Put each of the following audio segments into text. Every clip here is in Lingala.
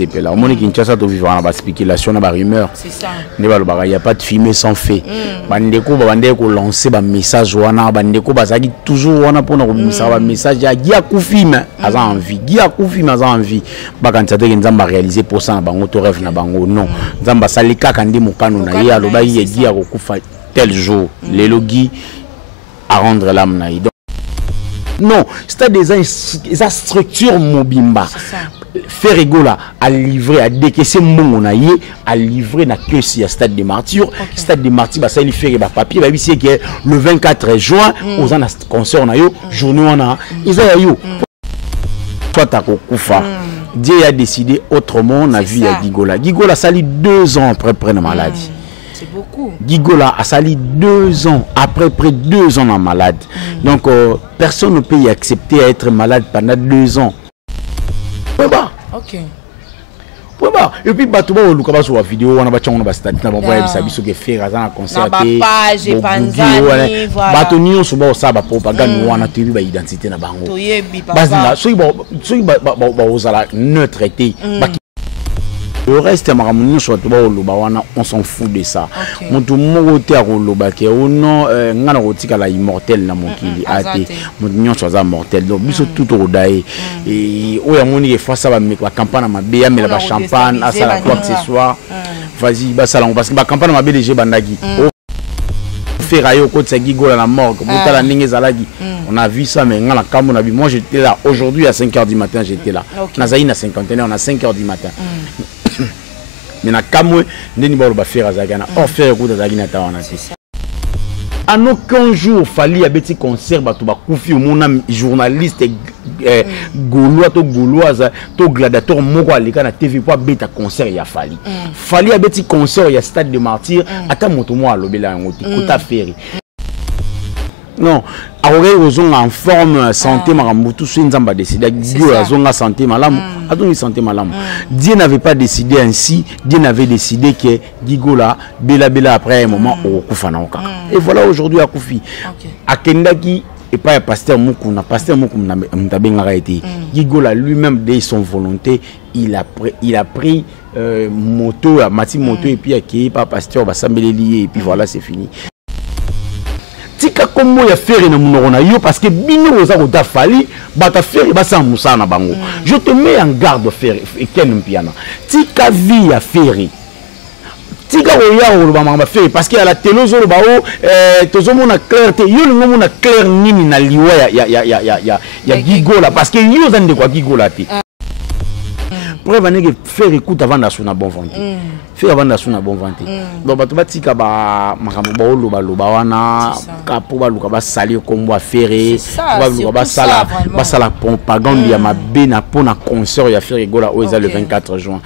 Et là, au monde qui Kinshasa, tu vivre en spéculation, dans la rumeur. C'est ça. Il n'y a pas de fumée sans fait. Bandeko, bandeko lancer un message, bandeko, bazaki toujours wana pour nous un message. Il y a Koufim, a envie. Il y a Koufim, a envie. Quand tu as un réalisé pour ça, bango to rêve na bango non. Zamba salika kandi mukano na ye aloba ye gi akokufa tel jour. Les logi à rendre l'âme na. Non, c'est des structures mobimba. Faire égola à livrer, à décaisser mon aïe, à livrer na que si à stade de martyrs. Stade de martyrs, bah ça il fait papier, bah c'est que le 24 juin, aux an concert na yo, journée on a, ils a yo. Toi t'as koufa. Dieu a décidé autrement, on a vu à Gigola. Gigola sali 2 ans après prendre maladie. C'est beaucoup. Gigola a sali 2 ans après près 2 ans en malade. Donc personne ne peut y accepter à être malade pendant 2 ans. Ok. Et puis Batouba ou Lukaba sur la vidéo, on a battu on a stade, on a envoyé ça biso que faire à un concert. Page Panzani, voilà. Batonio sur le ça propagande on a tenu ba identité na bango. Toyebi papa. Bazina, soy ba osala neutre été. Le reste maramunyo sur tuba ou lubawana, on s'en fout de ça. Montu mogote a roloba ke ono ngana rotika la immortel na mokili ate. Montu sur za mortel. Donc biso tout au dae. Et oya moni fois ça va mettre la campagne ma béa mais la champagne à ça la quoi que ce soit. Vas-y ba salon parce que la campagne ma béa les bandagi. Ferrayo côté sa gigola la morgue. Botala ninge zalagi. On a vu ça mais ngana kamo na bi. Moi j'étais là aujourd'hui à 5h du matin, j'étais là. Nazaï na 51, on a 5h du matin. Mais na kamwe ndeni ba ba faire azagana on fait coup d'azagina tawana c'est en aucun jour fallait abeti concert batu ba kufi au mon journaliste gaulois to gauloise to gladiateur moko alika na TV pour beta concert ya fallait abeti concert ya stade de martyrs ata moto mo alobela ngoti kota ferry. Non, après ils ont en forme santé marambutu sur nzamba décidé Dieu a zonga santé malam adongi santé malam. Dieu n'avait pas décidé ainsi, Dieu n'avait décidé que Gigola bela après un moment au kufanaoka. Et voilà aujourd'hui à Koufi. Akendaki et pas pasteur Mukuna, pasteur Mukuna mtabenga été. Gigola lui-même de son volonté, il a pris moto à Mati moto et puis accueilli par pasteur Basambele lié et puis voilà c'est fini. Tika comme ya faire na munona yo parce que bino oza ko ta fali ba ta faire ba sa musa na bango. Je te mets en garde faire et ken mpiana. Tika vie ya faire. Tika oya o ba mamba faire parce que à la télé zo ba o tozo mona clarté yo ngo mona clair nini na liwa ya Gigola parce que yo zande kwa Gigola ti. Preuve que faire écoute avant d'assurer bon vente. Faire avant d'assurer bon vente. Donc batu batika ba makambo ba oloba loba wana kapo ba luka ba sali comme ba faire ba luka ba sala propagande ya mabe na pona concert ya faire Gigola o eza le 24 juin.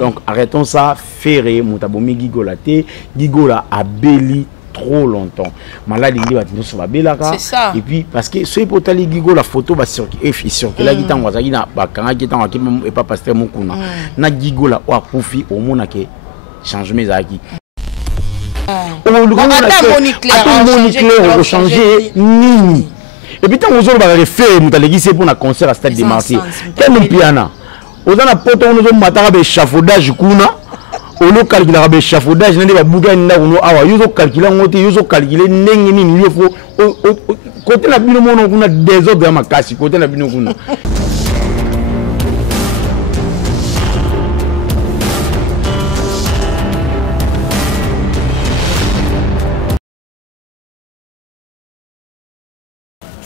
Donc arrêtons ça, faire mutabomi Gigola te Gigola a béli trop longtemps. Malade il va sur la belaka et puis parce que ce potali Gigola photo va sur que la guitare wazaki na ba kanga guitare et pas pasteur Mukuna na Gigola wa kufi au mona ke changement zaki on changer nini et puis tant aux ba refaire mutalegi c'est pour un concert à stade de Marseille quel piano aux na poto on mataka be échafaudage kuna on calcule le échafaudage n'ende ba buga nda uno awa yuzo calculer ngote yuzo calculer ndenge nini yofo côté na bino mono kuna désordre ya makasi côté na bino kuna.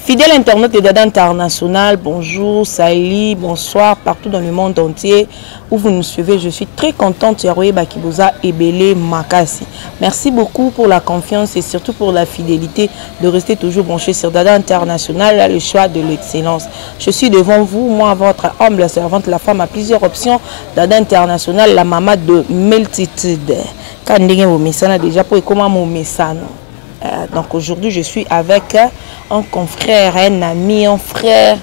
Fidèle internaute de Dada International, bonjour, salut, bonsoir, partout dans le monde entier où vous nous suivez. Je suis très contente Yaroye Bakiboza Ebele Makasi. Merci beaucoup pour la confiance et surtout pour la fidélité de rester toujours branché sur Dada International, le choix de l'excellence. Je suis devant vous, moi, votre humble servante, la femme à plusieurs options, Dada International, la maman de multitude. Quand vous messana déjà pour comment mon messana. Donc aujourd'hui je suis avec un confrère, un ami, un frère,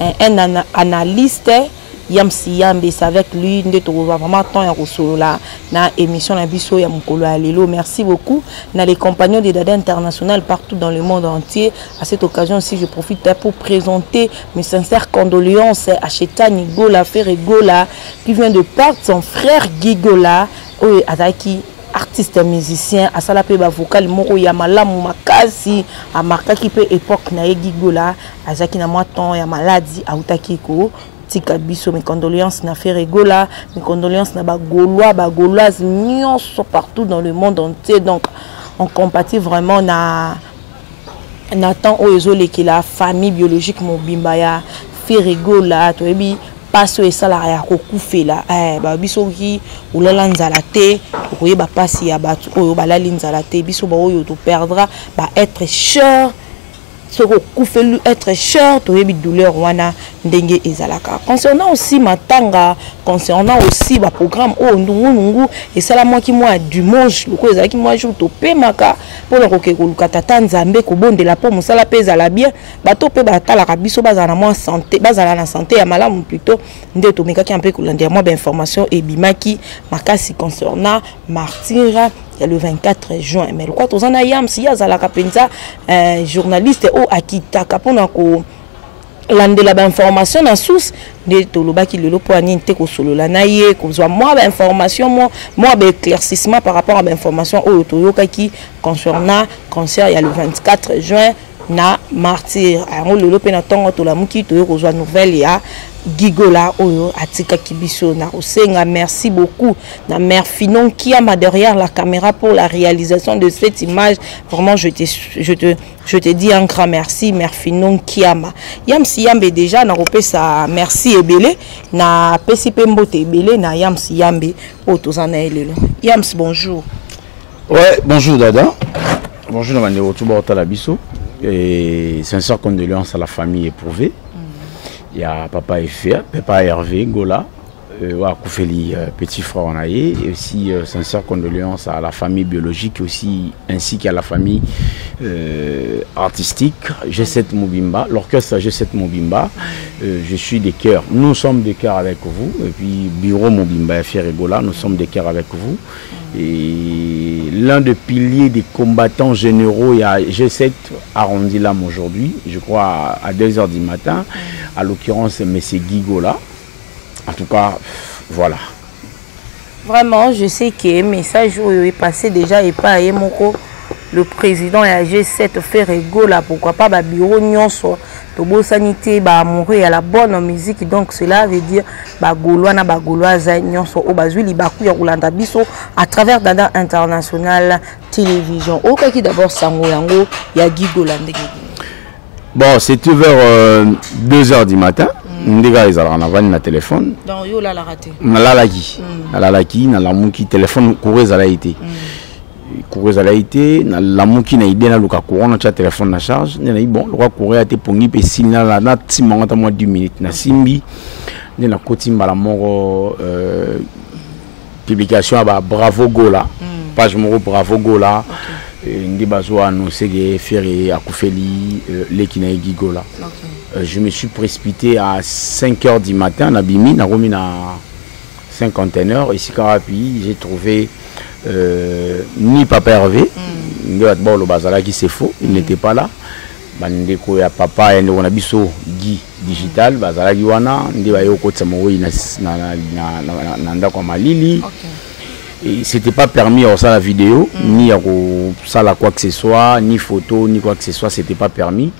un analyste Yamsi Yambe, c'est avec lui nde to vraiment temps ya kosolola na émission na biso ya mokolo ya lelo. Merci beaucoup na les compagnons de Dada International partout dans le monde entier. À cette occasion aussi, je profite pour présenter mes sincères condoléances à Chetani Gola, Ferre Gola, qui vient de perdre son frère Gigola, Adaki, artiste musicien, à Salape vocal, Moro Yamalamu Makasi, à Markaki pe époque na Gigola, à Zaki na Maton, ya maladie, à Utakiko. Tika biso, mes condoléances na Ferre Gola, mes condoléances na Bagolois, Bagoloises, nyonso partout dans le monde entier. Donc, on compatit vraiment na Nathan Oezole qui la famille biologique Mobimba ya Ferre Gola, to ebi passe et ça ya kokufe la ba biso ki ulala nzala te oye ba passe ya ba oyo balali nzala te biso ba oyo to perdra ba être cher ce kokufe être cher to ebi douleur wana ndenge ezalaka. Concernant aussi matanga, concernant aussi ba programme o ndungu et ça la moi qui moi dimanche le ko ezalaki moi jour to pemaka pour le kokeko lukata tanzambe ko bondela po musala peza la bien bato pe batala ka biso bazana moi santé bazala na santé ya malamu plutôt nde to meka ki un peu kolanda moi ba information et bimaki makasi concernant martyra le 24 juin. Mais le quoi tous en ayam si ya zala kapenza journaliste o akita kapona ko landela ba information na source de toloba ki lelo po ani nte ko solola na ye ko zwa moi ba information moi ba éclaircissement par rapport à ba information o toyoka ki concernant concert ya le 24 juin na martyr a lelo pe na tongo to la muki to ko zwa nouvelle ya Gigola oyo atika kibiso na osenga. Merci beaucoup na mère Finon qui a derrière la caméra pour la réalisation de cette image. Vraiment je te dis un grand merci mère Finon Kiama. Yamsi Yambe déjà na repesa merci ebele na pesi pembote ebele na Yamsi Yambe o tozana elelo. Yams bonjour. Ouais, bonjour Dada. Bonjour na bandeko tuba otala biso et sincère condoléances à la famille éprouvée. Il y a papa Efia, papa Hervé Gola, Koufeli, petit frère Onaye, et aussi sincère condoléances à la famille biologique aussi, ainsi qu'à la famille artistique G7 Mobimba, l'orchestre G7 Mobimba. Je suis des cœurs, nous sommes des cœurs avec vous, et puis bureau Mobimba Efia et Gola, nous sommes des cœurs avec vous. Et l'un des piliers des combattants généraux, il y a G7 arrondi l'âme aujourd'hui, je crois à 2h du matin, à l'occurrence M. Gigola. En tout cas, voilà. Vraiment, je sais que le message est passé déjà et pas à Moko, le président et G7 Ferre Gola, pourquoi pas ba bureau nyonso tobo sanité ba mourir à la bonne musique. Donc cela veut dire ba Gaulois na ba Gauloise nyonso o bazui li baku ya Rolanda biso à travers Dada International Télévision. O kaki d'abord sango yango ya Gigola ndenge. Bon, c'était vers 2h du matin. Ndega ezala na vani na téléphone. Donc yo la raté. Na lalaki na la muki téléphone courez à la été. Courez à la été na la muki na idée na luka courant na téléphone na charge. Na bon le roi courir a été pongi pe signal la na timanga moi 10 minutes na simbi. Na kotimba la mort publication à Bravo Gola. Page moro Bravo Gola. Ndi bazo annoncé que Ferre akufeli lekina Gigola. Je me suis précipité à 5h du matin à Bimi, na remis na 51h ici Karapi, j'ai trouvé ni papa Hervé, le bazala qui c'est faux, il n'était pas là. Bandeko ya papa et on a biso Guy digital bazala giwana ndi ba yoko tsamoi na ndako malili. Et c'était pas permis à ça la vidéo, ni à ça la quoi que ce soit, ni photo, ni quoi que ce soit, c'était pas permis.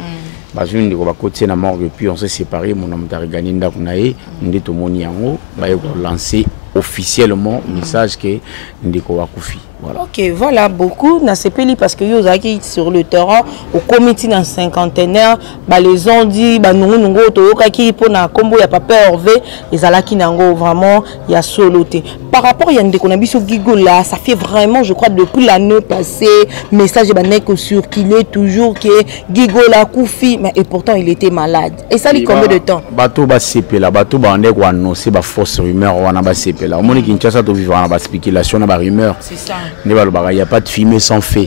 Parce que nous avons côté la mort et puis on s'est séparés, mon homme t'a regagné ndakunae, nous avons moni yango, bah lancé officiellement message que nous avons koufi. Voilà. Ok, voilà beaucoup. N'a sepeli parce que yo zaki sur le terrain au comité dans cinquantenaire, bah les ont dit bah nous to kaki pour na combo ya papa Hervé, les alaki nango vraiment il y a soloté. Par rapport ya ndeko na biso Gigola, ça fait vraiment je crois depuis l'année passée, message ba nek circulé toujours que Gigola koufi mais et pourtant il était malade. Et ça lui combien de temps? Bato ba sepela, bato ba ndeko annoncer ba fausse rumeur wana ba sepela. Au monde Kinshasa to vivre na ba spéculation na ba rumeur. C'est ça. il n'y a pas de fumée sans feu.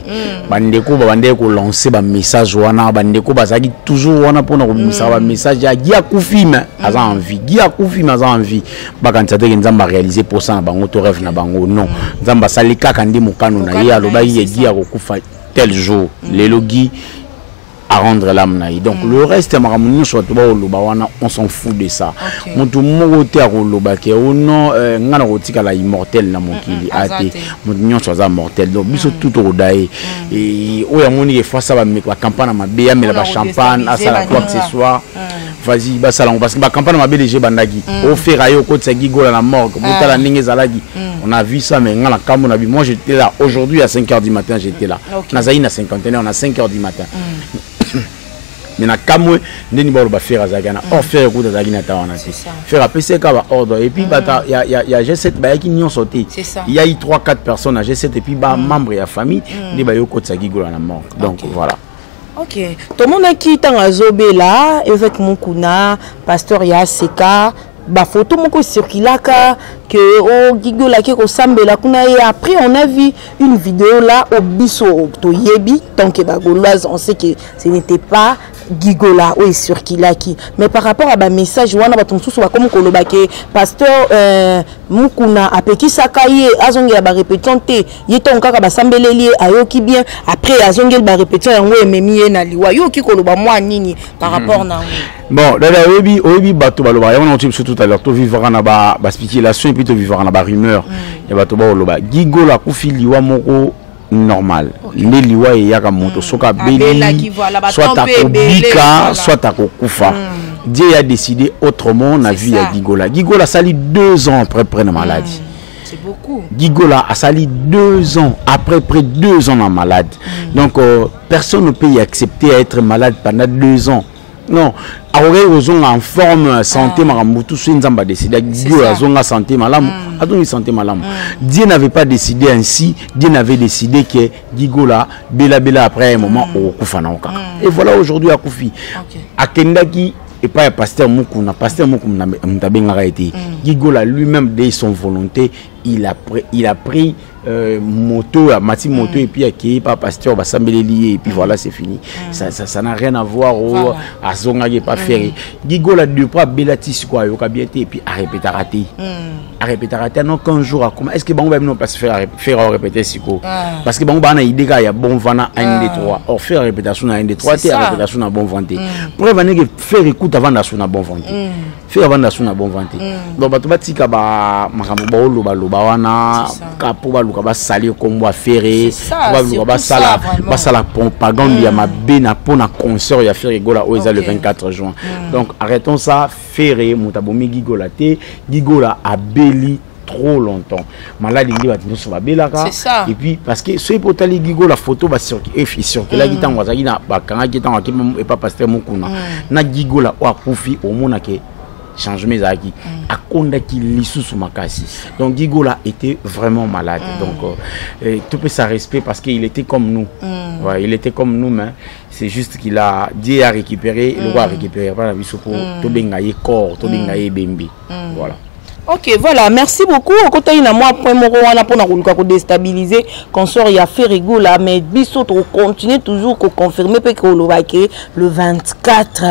Bandeko bandeko lancer un message wana bandeko bazaki toujours wana pour nous un message ya gi akufima aza envie gi akufima aza envie bakantate ke nzamba réaliser pour ça na bango to rêve na bango non nzamba sali kaka ndi mokano na ye aloba ye gi akokufa tel jour les logi à rendre l'âme naï. Donc le reste on s'en fout de ça. Mon tout mon côté à Roloba qui est au nom ngana rotika la immortel na mokili ate mon nyon soit mortel. Donc biso tout au daï et o ya moni fois ça va mettre la campagne ma BM mais la champagne à ça la quoi que ce soit. Vas-y ba salon parce que la campagne ma BDG bandagi au ferraille au côté ça gigola la mort bota la ninge zalagi. On a vu ça mais ngana kamo na bi moi j'étais là aujourd'hui à 5h du matin j'étais là. Nazaïna 51 on a 5h du matin. Mais na kamwe ndeni ba ba faire azagana or faire ko azagina tawana faire appeler ka ba ordre et puis bata il y a G7 ba qui n'y ont sauté il y a eu 3-4 personnes à G7 et puis ba membre ya famille ni ba yo ko tsagigola na mort donc voilà. OK, tout le monde qui est en Zobela avec Mukuna pasteur ya Seka ba photo moko circulaka que o gigola ke ko sambela kuna et après on a vu une vidéo là au biso to yebi donc ba gauloise on sait que ce n'était pas gigola ou circulaki mais par rapport à ba message wana ba tonsusu ba comme koloba ke pasteur Mukuna apeki sakaye azongi ba répétition te yeton kaka ba sambeleli ayoki bien après azongi ba répétition yango ememi ye na liwa yoki koloba moi nini par rapport na bon dada oyebi bato baloba yango na tout à l'heure to vivra na ba spéculation et puis to vivra na ba rumeur ya bato ba loba gigola kufi liwa moko normal ne liwa e yaka moto soka beli soit akobika soit akokufa Dieu a décidé autrement na vie ya Gigola sali 2 ans après près de maladie. C'est beaucoup. Gigola a sali 2 ans après près 2 ans en malade. Donc personne ne peut y accepter à être malade pendant 2 ans. Non, après aux gens en forme santé marambutu so nzamba décidé Gigola zonga santé malamu adongi santé malamu. Dieu n'avait pas décidé ainsi, Dieu n'avait décidé que Gigola bela après un moment au kufa na oka. Et voilà aujourd'hui à Koufi. Akendaki et pas pasteur Mukuna, pasteur Mukuna mtabenga été. Gigola lui-même dès son volonté, il a pris moto à Mati moto et puis accueilli par pasteur Bassambele lié et puis voilà c'est fini. Ça n'a rien à voir au à zonga pas faire. Gigola de pas belatis quoi yoka bien et puis à répéter raté. À répéter raté non qu'un jour à comment est-ce que bon même non pas se faire répéter siko parce que bon bana idée il y a bon vana 1 2 3 or faire répétition à 1 2 3 et répétition à bon vanté. Preuve est que faire écoute avant d'assou na bon vanté. Faire avant d'assou na bon vanté. Donc bato batika ba makambo ba loba wana kapo ba luka ba sali comme ba ferré ba luka ba sala propagande ya mabe na pona concert ya faire Gigola au le 24 juin. Donc arrêtons ça ferré mutabomi Gigola te Gigola a béli trop longtemps malade il va tenir sur la belaka et puis parce que ce potali Gigola photo va sur que là gitan wazaki na bakanga gitan et pas pasteur Mukuna na Gigola wa kufi au mona ke changement zaki akonda ki lisusu makasi. Donc Gigola était vraiment malade. Donc tout peut ça respect parce qu'il était comme nous. Ouais, il était comme nous mais c'est juste qu'il a Dieu a récupéré le roi a récupéré par la biso pour to bengaye corps, to bengaye bembi. Voilà. Ok, voilà, merci beaucoup. Au côté de moi, pour nous déstabiliser, qu'on sort, il y a fait Gigola, mais Bissot, on continue toujours qu'on confirme que le 24,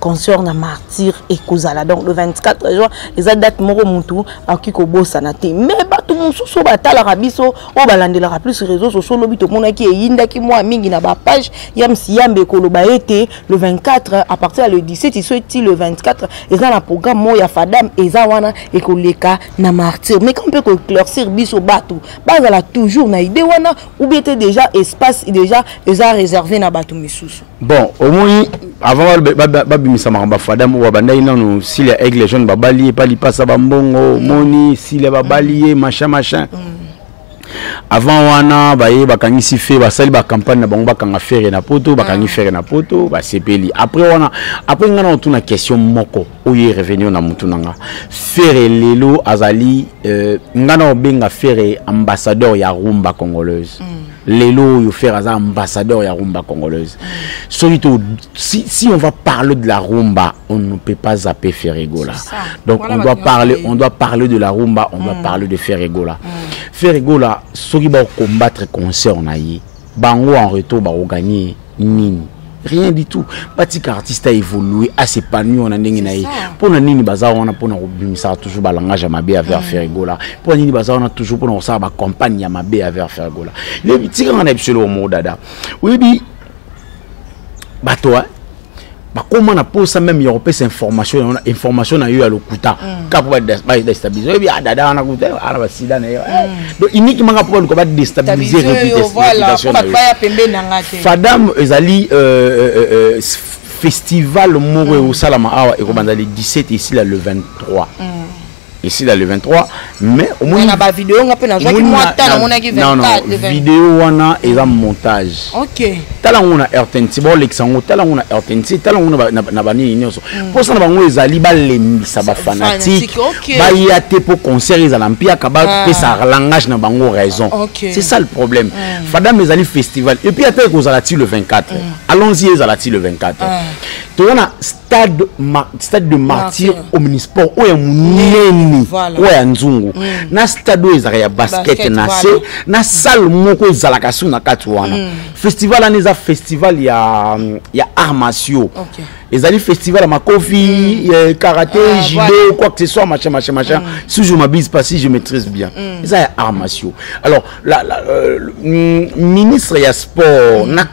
qu'on sort na martyr et Kozala. Donc le 24 juin, les date moro mutu à Kikobo Sanate. Mais tout le monde sous batala rabiso, on va l'ande la plus réseaux sociaux, le bito mona qui est yinda qui moi mingi na ba page, yam siyambe koloba été le 24 à partir le 17, il soit le 24, et ça la programme mo ya fadam et ça wana et leka na martyr mais qu'on peut éclaircir biso batou bazala toujours na idée wana ou bien déjà espace déjà eza réservé na batou misusu. Bon au moins avant babimisa maramba fadam ou bandai nanu si les aigle jaune babali pas li passa bambongo moni si les babali machin avant wana baye bakangisi fait basali ba campagne na bango bakanga faire na poto bakangi faire na poto ba sepeli après ngana on tuna question moko oye revenu na mutunanga faire lelo azali ngana obenga faire ambassadeur ya rumba congolaise lelo yo faire as ambassadeur ya rumba congolaise solito si on va parler de la rumba on ne peut pas zapper faire Gigola donc voilà, on doit parler de la rumba on doit parler de faire Gigola Ferregola soki ba combattre concert na ye bango en retour ba gagner nini rien du tout. Batika artiste a évolué à s'épanouir on a ndenge na ye pour na nini baza wana pour na bimisa toujours ba langage ya mabe avec Ferregola pour nini baza wana toujours pour na ça ba campagne ya mabe avec Ferregola le bitika na absolument mo dada oui bi bato comment on a posé même il y a pas information na yo à l'okuta capable de déstabiliser bien dada on a goûté ala ba sida na yo donc uniquement pour ko ba déstabiliser réputation Fadam ezali festival moko au Salama awa et ko banda le 17 ici là le 23 ici là le 23 mais au moins na ba vidéo ngape na joki moi tala mona ki 24 non vidéo wana et un montage OK tala ngona RTNC bo lexango tala ngona RTNC tala ngona na bani nyonso pour ça na bango ezali ba lembisa ba fanatique ba yate pour concert ezala mpia ka ba pesa langage na bango raison c'est ça le problème Fadam ezali festival et puis après kozala-t-il le 24 allons-y ezala-t-il le 24 to wana stade de martyr omnisport o ya munene o ya nzungu na stade ezaka ya basket na se na salle moko ezalaka su na kati wana festival aneza festival ya armatio ezali festival ya makofi karaté judo quoi que ce soit machin si je m'abuse pas si je maîtrise bien ça ya armatio alors la ministre ya sport na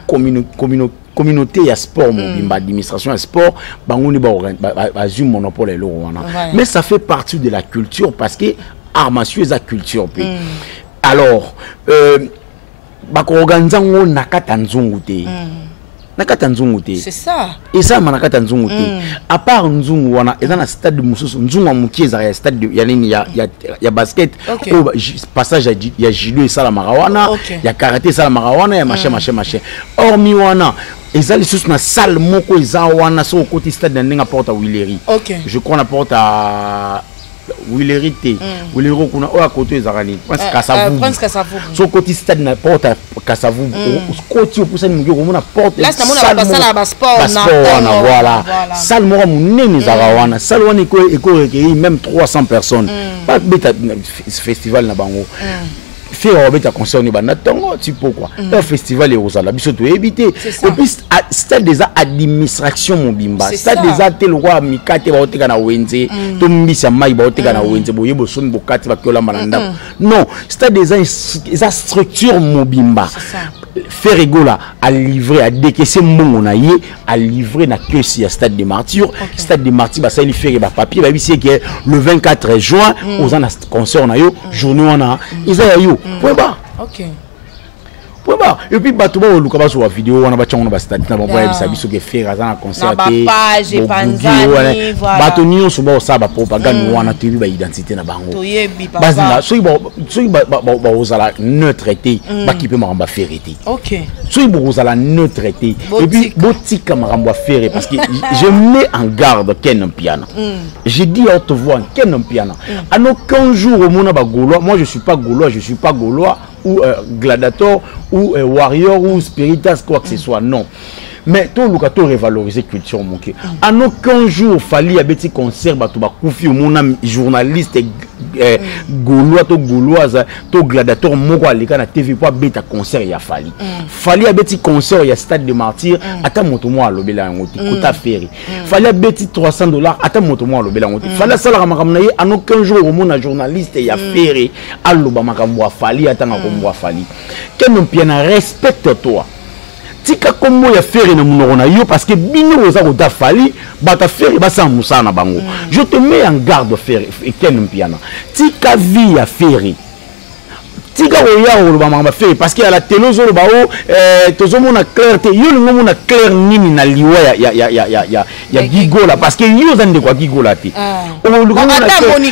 communauté ya sport mobimba administration ya sport bangoni ba un monopole et mais ça fait partie de la culture parce que armatio est la culture alors ba ko organizango nakata nzungu te nakata nzungu te c'est ça et ça manakata nzungu te à part nzungu wana eza na stade de mususu nzungu amukieza ya stade ya nini ya basket au passage ya judo et ça la marawana ya karaté ça la marawana ya machin hormis wana ezali sous na salle moko eza wana so côté stade ndinga porte à Willery je crois la porte à Willery te Willery kuna o à côté ezarani Prince Kasavu so côté stade na porte à Kasavu côté pour ça ni ngoko mona porte là c'est mona ba sala ba sport na voilà salle moko munene ezara wana salle wana eko recueillir même 300 personnes pas beta festival na bango faire un concert ni bana tongo tu pourquoi un festival et aux ala biso to éviter et puis stade des administration mobimba stade des tel roi mikate ba oteka na wenze to mbisa mai ba oteka na wenze boye bo son bokati ba kola malanda non stade des structure mobimba Ferregola a livré à décaisser mon naïe a livré na que si stade des martyrs stade des martyrs ba ça il fait ba papier ba c'est que le 24 juin aux ana concert na yo journée wana isa yo point bas point bas et puis bato ba luka ba sur vidéo wana ba tchongo ba stade na ba boya bisa biso ke faire azana concert te page panzani voilà bato nion so ba sa ba propagande wana te bi ba identité na bango bazina so ba ozala neutre te ba kipe maramba ferré so ba ozala neutre te et puis botika maramba ferré parce que je mets en garde Ken Piana j'ai dit à haute voix Ken Piana à aucun jour au mona ba gaulois moi je suis pas gaulois ou gladiateur ou warrior ou spiritas quoi que ce soit non mais tout le cas revaloriser culture monké en aucun jour fallait abeti concert ba to ba kufi mon journaliste gaulois to gauloise to gladiateur moko alika na TV pour beta concert ya fallait abeti concert ya stade de martyr ata moto mo alobela ngoti kuta ferry fallait abeti $300 ata moto mo alobela ngoti fallait sala makamna ye en aucun jour mon journaliste ya ferry aloba makamwa fallait ata ngakomwa fallait Ken Piana respecte-toi tika komo ya ferry na munoko na yo parce que bino oza ko da fali bata ferry ba sa musana bango je te mets en garde ferry Ken Piana tika vie ya ferry tika oya o ba mama ferry parce que à la télé zo ba o tozo mona clair te yo ngo mona clair nini na liwa ya gigola parce que yo zande kwa gigola te o ngo mona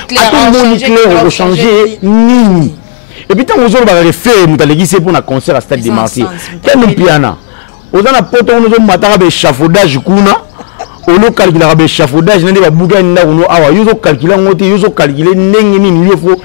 clair o changer nini et puis tant ozo ba refaire mutalegi pour na concert à stade de Marseille Ken Piana ozana poto ono zo mataka be échafaudage kuna ono calculer be échafaudage nende ba buga nda ono awa yozo calculer ngote yozo calculer ndenge nini yofo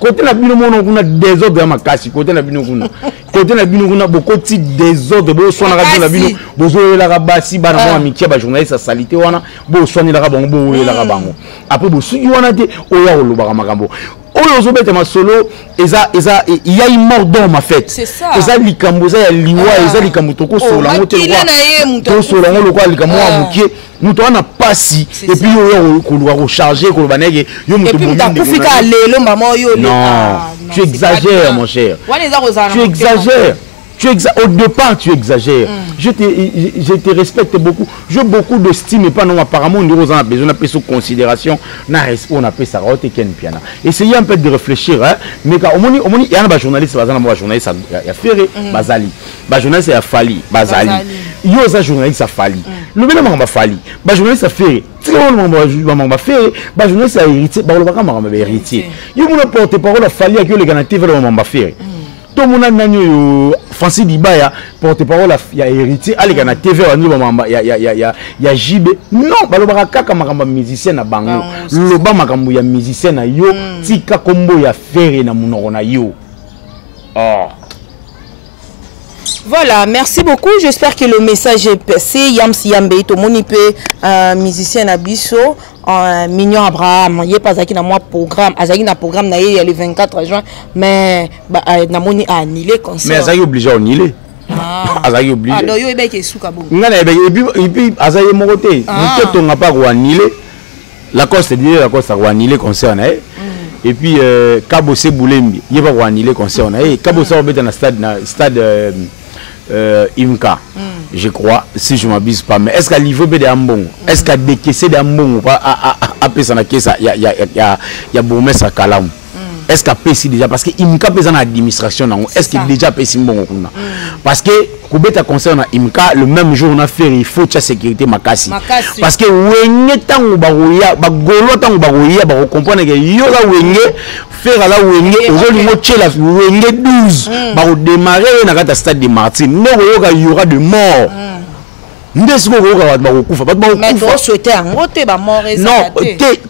côté na bino mono kuna désordre ya makasi côté na bino kuna bokoti désordre bo sona ka bino bino bozo la basi bana mo amikia ba journaliste salité wana bo soni la bango bo la bango après bo suki wana te oya oloba makambo ozobeta ma solo eza il y a une mort dans ma fête. C'est ça. Eza likambo eza liwa eza likambo toko sola ngo te to sola ngo lokwa likambo amukie muto ana pasi et puis yo ko lo recharger ko banege yo muto mo ndinde. Et puis fika lelo maman yo. Non, tu exagères mon cher. Tu exagères. Au départ, tu exagères. Je te respecte beaucoup. J'ai beaucoup d'estime et pas non apparemment on a besoin de sous considération. On appelle ça piana. Essayez un peu de réfléchir. Hein? Mais quand il y a un journaliste, journaliste a Ferré, Bazali. Journaliste a Fali, Bazali. Il y a un journaliste a Fali. Le même moment Fali. Journaliste a Ferré. Si on m'a fait, journaliste a hérité. On héritier. Il y a un porte-parole a Fali avec les gars TV le m'a fait. Tout le monde a Francis Dibaya porte-parole il a héritier allez na TV il y a JB non balobaka kaka makamba musicien na bango loba makambo ya musicien na yo tika kombo ya Ferré na munoko na yo. Voilà, merci beaucoup. J'espère que le message est passé. Yamsi Yambe, tout le monde peut musicien à Bisso, Mignon Abraham. Il n'y a pas dans moi programme. Azaki na programme na le 24 juin, mais na moni a annulé concert. Mais Azaki obligé à annuler. Azaki obligé. Alors yo ebe ke suka bo. Ngana et puis Azaki mokoté. Nous te n'a pas annuler. La cause dit la cause a annuler concert na. Et puis Kabose Boulembi, il va annuler concert na. Kabose va mettre dans stade Imka, je crois, si je ne m'abuse pas. Mais est-ce qu'à niveau de Ambon, est-ce qu'à décaisser d'Ambon, à Pessana Kessa, il y a Bourmès à Kalam. Est-ce qu'à Pessi déjà, parce que Imka pèse en administration, est-ce qu'il déjà Pessi bon? Parce que, Koubeta concerne Imka, le même jour on a fait, il faut la sécurité Makassi. Parce que, Wenge Tango Barouya, Bagolo Tango Barouya, vous comprenez que Yola Wenge, faire la Wenge, aujourd'hui, la Wenge 12, va démarrer dans le stade de Martine. Non, il y aura de morts. Mais tu souhaiter mort non,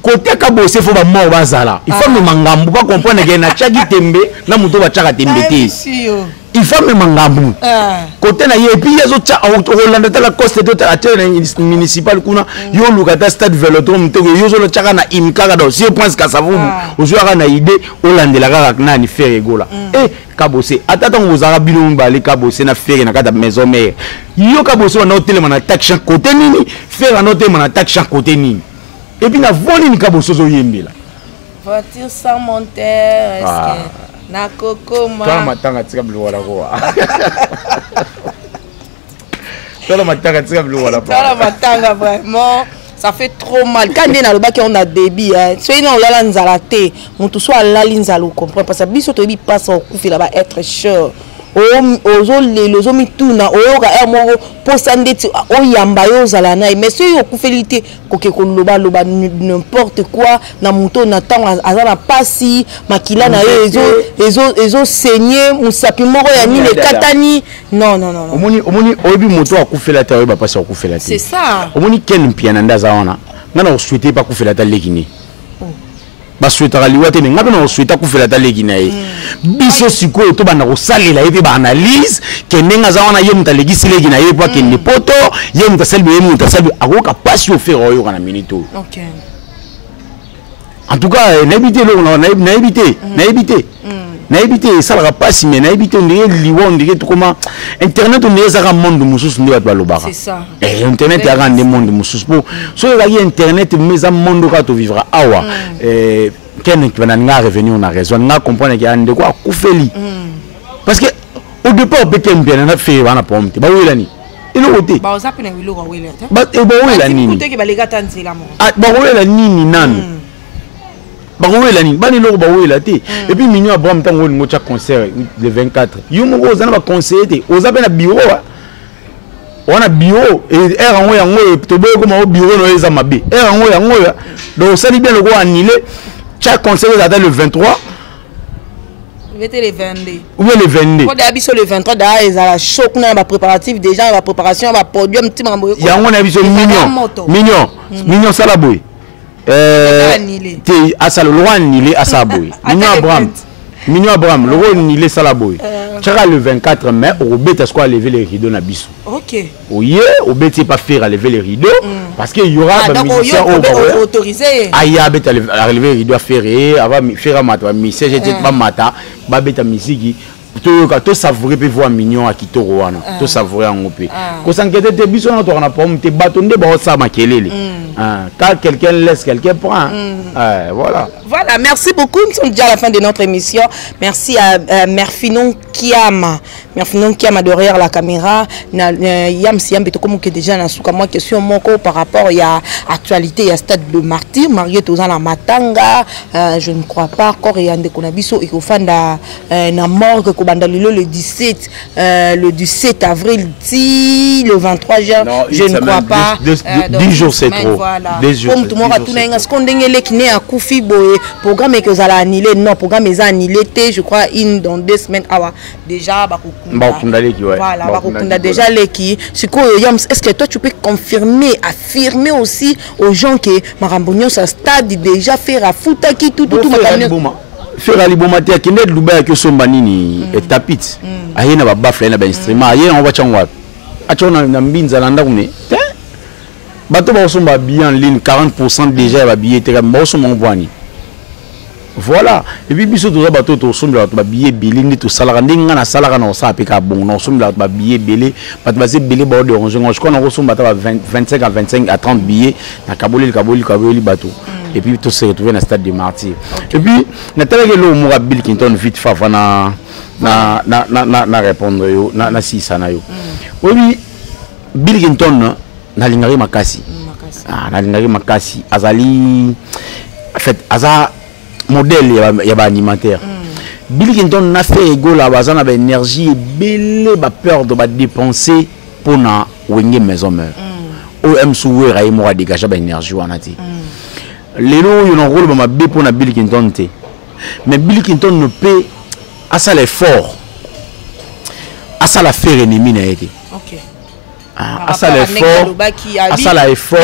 côté Kabose, il faut que mort bazala. Il faut que mangambu pas comprendre que na chaki tembe na muto ba chaka tembe te. Il faut que mangambu. Côté na et puis les autres Hollande la coste de la municipal kuna yo lukata stade Vélodrome to yo zo le chaka na imka do si pense ka savu ozwa na idée Hollande la ka na ni faire egola. Kabose attends vous arabilo mbali Kabose na faire na kata maison mère. Yo Kabose na hôtel na attaque chaque côté nini faire un hôtel na attaque chaque côté nini. Et puis na voli ni Kabose zo yembela. Voiture sans moteur est-ce que na kokoma tala matanga tika bluwala kwa tala matanga tika bluwala pa tala matanga vraiment ça fait trop mal quand on a le bac on a débit hein soyez non là nzala té mutu soit là nzala comprendre parce que biso to bi passe au coup là va être cher les hommes tourna oyoka moko posandeti oyamba yo zala na mais si yo kufelité koke koloba loba n'importe quoi na muto na tango azala pasi makila na ezo saigner musapi moko ya ni le katani non omoni obi moto akufela ta ba pasi akufela te c'est ça omoni ken piana ndaza wana ngana souhaiter pas kufela ta lekini baswetaka liwate mais ngape na osweta kufela ta leki na ye biso sikoyo to bana kosalela ye pe ba analyse kendenga za wana ye mutalekisi leki na ye po akende poto ye mutasalbi ye mutasalbi akoka pasi ofera oyo kana minito. OK. En tout cas naibité lo naibité ça la pasi mais naibité on dirait liwa on dirait comment internet on dirait ça monde mususu ndio balobaka. C'est ça. Et internet ya rendre monde mususu po so ya internet mais a monde ka to vivra awa ken qui va na revenir on a raison na comprendre qu'il y a de quoi kufeli parce que au départ peut-être bien na fait wana pomte ba wela ni ilo wote ba ozape na wilo ko wela ta ba wela nini peut-être que ba lega tanzela mo ba wela nini nani ba wela nini ba ni lo ba wela te et puis Mignon Abraham tango ngo cha concert le 24 yo mo ko zana ba conseiller te ozape na bureau on a bureau et erango yango to boye ko ma bureau no eza mabe erango yango ya donc ça dit bien le ko annuler chaque concert est le 23 c'était le 22 ou bien le 22 quand d'habitude le 23 d'ailleurs ils a la choc na ba préparatif déjà la préparation ba podium petit mambo ya on a vision Mignon Salaboy te asa le roi annulé asa boy Mignon Abraham le roi annulé Salaboy Tchara le 24 mai, au bête à lever les rideaux na biso. Ok. Oui, au bête pas faire à lever les rideaux parce qu'il y aura des musiciens autorisés. Aïe, bête à lever les rideaux à faire faire à matin, message j'ai pas matin, ba bête à musique. Tout savourer peut voir mignon à Kitoro wana tout savourer en opé ko s'inquiéter te biso na to na pomme te bâtonner ba ça makelele quand quelqu'un laisse quelqu'un prend voilà merci beaucoup, nous sommes déjà à la fin de notre émission. Merci à Merfinon Kiama derrière la caméra yam beto comme que déjà na suka moi question moko par rapport il y a actualité il y a stade de martyr marié tous la matanga je ne crois pas encore il y a des konabiso et ko fanda na morgue le 17 avril, le 23 juin, je ne crois pas. 10 jours c'est trop. Comme tout le monde a tout ce qu'on a à Koufi Boé, programme que vous allez annuler, non, programme est annulé, je crois, dans 2 semaines. Déjà, voilà, déjà l'équipe. Est-ce que toi tu peux confirmer, affirmer aussi aux gens que Marambognon, ça stade déjà faire à Foutaki, tout. Faire ali bomate akende luba ke somba nini etapit ayena ba bafla na ba instrument ayena on va changwa achona na mbinza na ndakune bato ba somba bien en ligne 40% déjà ba billet te ba somba ngwani voilà et puis biso to bato to somba ba billet bilindi to salaka ndinga na salaka na sa peka bon na somba ba billet belé bato ba se belé ba de orange je connais ko somba ta 25 à 25 à 30 billets na kaboli bato. Et puis tout se retrouver dans le stade de martyrs. Et puis, Nathalie Gelo Moura Bill Clinton vite fait na répondre yo na si sana yo. Oui, Bill Clinton na lingari makasi. Na lingari makasi azali en fait aza modèle ya ba animateur. Bill Clinton na fait ego la bazana ba énergie belé ba peur de ba dépenser pour na wenge maison mère. OM souwe ra mo dégager ba énergie wana ti. Les lots, ils ont un rôle dans ma bé pour na Bill Clinton. Mais Bill Clinton ne peut à ça l'effort, à ça la faire ennemi n'a été. Ok. À ça l'effort, à ça l'effort.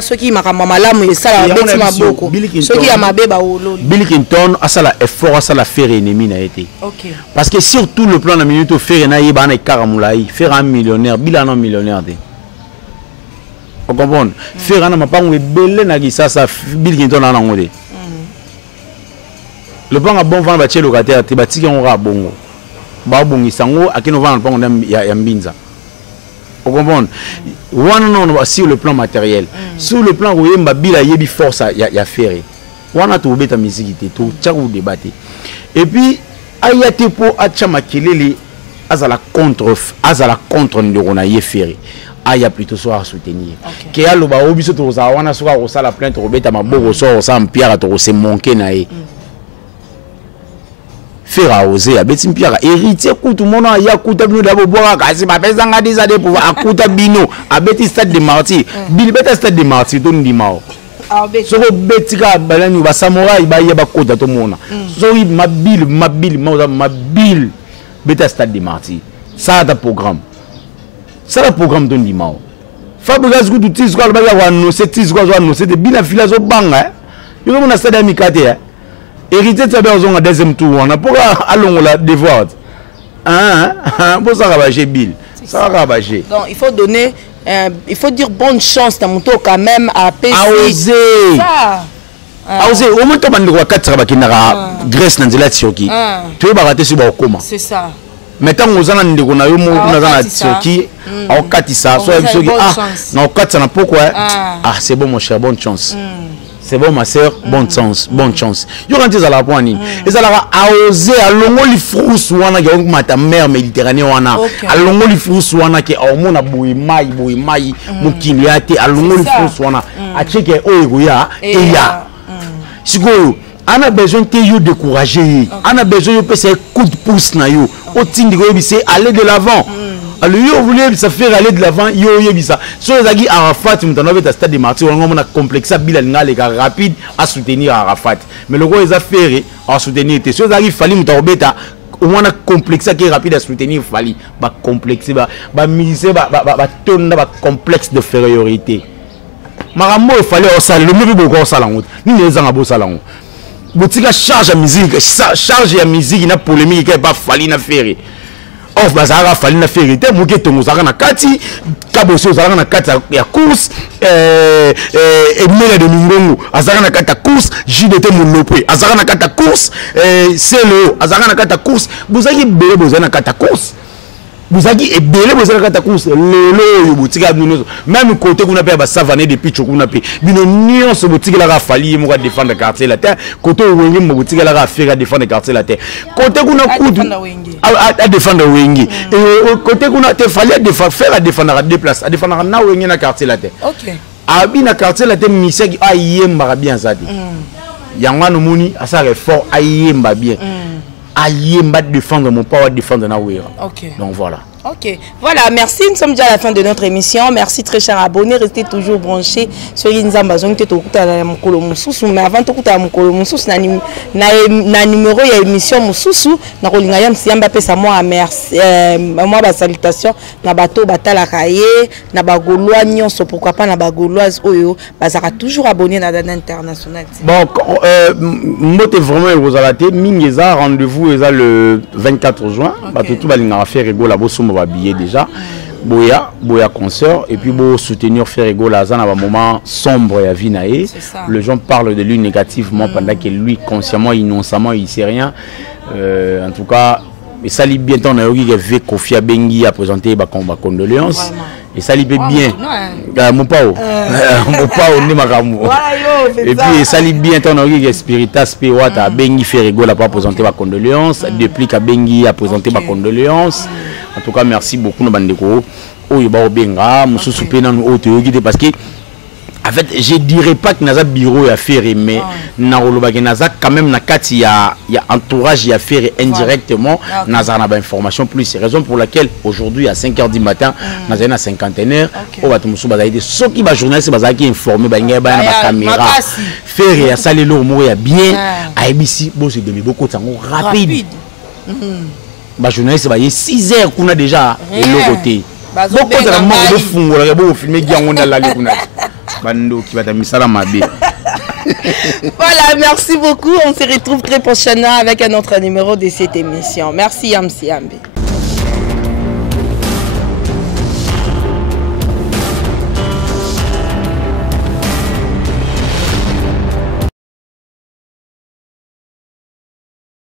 Ceux qui m'a malamu ça la bête ma beaucoup. Ceux qui a ma bé baolo. Bill Clinton à ça l'effort, à ça la faire ennemi n'a été. Ok. Parce que surtout le plan de minute faire na yeba na karamulaï, faire un millionnaire, Bill un millionnaire. Vous comprenez? Faire un mapango belé na ça Bill Clinton en angolais. Le plan a bon vent bâti locataire, te bâti qu'on aura bongo. Ba bongi sango akino vent le plan ya mbinza. Vous comprenez? Non sur le plan matériel. Sur le plan où yemba bila yebi force ya faire. Wana to beta musique to tchakou débattre. Et puis ayate po achama kelele azala contre ndorona ye faire. Aya plutôt soit à soutenir. Que ya loba obiso to za wana soka ko sala plainte robeta maboko so sa mpia to se monker na e. Faire oser a beti mpia héritier tout le monde ya kuta bino dabo boka kasi ba pesa ngadi za de pouvoir akuta bino a beti stade de martyr. Bil beta stade de martyr to ndimao. Soko beti ka balani ba samouraï ba yeba kota to mona. So mabil beta stade de martyr. Ça da programme. C'est le programme de Ndimao. Fabrice Goudou tis quoi le bagage wa no c'est tis quoi no c'est de bien filazo banga. Yo mon stade amicate. Hérité de ça besoin deuxième tour on a pour allons la devoir. Pour ça rabager Bill. Ça rabager. Donc il faut donner il faut dire bonne chance dans mon tour quand même à PC. À oser. Ça. Oser au moins to bandi kwa 4 bakina Grèce na nzela tioki. Tu es baraté sur ba koma. C'est ça. Maintenant nous allons nous dire yo mo na tioki au katisa so ebisoki na okatisa na pourquoi c'est bon mon cher bonne chance. C'est bon ma sœur bonne chance yo quand ils ala point ni ils ala oser alongo li frous wana ke mata mer Méditerranée wana alongo li frous wana ke au mona boy mai mukili ate alongo li frous wana a cheke oyegoya et ya sikoyo on a besoin que you décourager on a besoin de passer coup de pouce na yo au tindi ko yebise aller de l'avant. Alors yo voulez ça faire aller de l'avant yo yebisa so ezaki Arafat mutano beta stade de martyr on a complexe bilingue les rapide à soutenir Arafat mais le gros ils a fait à soutenir te so ezaki fali mutano beta on a complexe qui rapide à soutenir fali ba complexe ba miser ba tonda ba complexe de infériorité marambo il fallait au salle le mieux beaucoup au salon ni les gens à beau salon botika charge à musique charge à musique na polémique pas fali na faire off bazara fali na vérité moke tongo zaka na kati kaboso zaka na kati ya course Emile de Mingongo azaka na kati ya course JDT Mulopé azaka na kati ya course CLO azaka na kati ya course bozaki bele bozana na kati ya course bozaki ebele bozana na kati ya course lelo yo botika bino même côté kuna pe ba savané depuis chokuna pe bino nyonso botika la fali mo ka défendre quartier la terre côté wenge mo botika la faire défendre quartier la terre côté kuna kudu à défendre wenge et côté kuna te fallait faire défendre à déplacer à défendre na wenge na quartier la terre. OK. Abi na quartier la terre misaki ayemba bien zati. Yangwa no moni asa fort ayemba bien. Ayemba défendre mon pas défendre na wera. OK. Donc voilà. Ok, voilà, merci. Nous sommes déjà à la fin de notre émission. Merci très chers abonnés. Restez toujours branchés sur Inzambazon. Mais avant tout, na numéro ya émission Mususu. Na kolingayam siyamba pesa moi merci. Moi salutation na bato batala kaye na bagolois nyonso pourquoi pas na bagoloise oyo bazaka toujours abonné na Dada International. Bon, moi t'es vraiment vous allez mingeza rendez-vous le 24 juin. Bato tout balinga faire rigolo bosso va billet déjà boya concert et puis beau soutenir Ferrego Lazan à un moment sombre et à Vinae. Les gens parlent de lui négativement pendant que lui consciemment innocemment il sait rien. En tout cas et ça lit bien ton qui avait Kofi Bengi à présenter ba condoléances et ça lit bien mon pao ni makamu et puis ça lit bien ton qui Spiritas Pewata Bengi Ferrego la pas présenter ba condoléances depuis ka Bengi a présenté ba condoléances. En tout cas, merci beaucoup, Bandeko. Parce que, en fait, je ne dirais pas que Naza bureau a fait, mais Naza quand même il y a entourage à faire indirectement. Naza a information plus. C'est la raison pour laquelle aujourd'hui à 5h du matin, Naza a 51h. Ceux qui sont journalistes, qui informés, qui ont la caméra, faire et saler l'eau, mourir bien. À ABC, c'est beaucoup de temps rapide. Bah journaliste bah 6 heures qu'on a déjà et le côté beaucoup de la mort de fungo la beau filmer qui on a la kuna bando qui va t'amener ça la mabe. Voilà, merci beaucoup, on se retrouve très prochainement avec un autre numéro de cette émission. Merci Yamsi Ambe.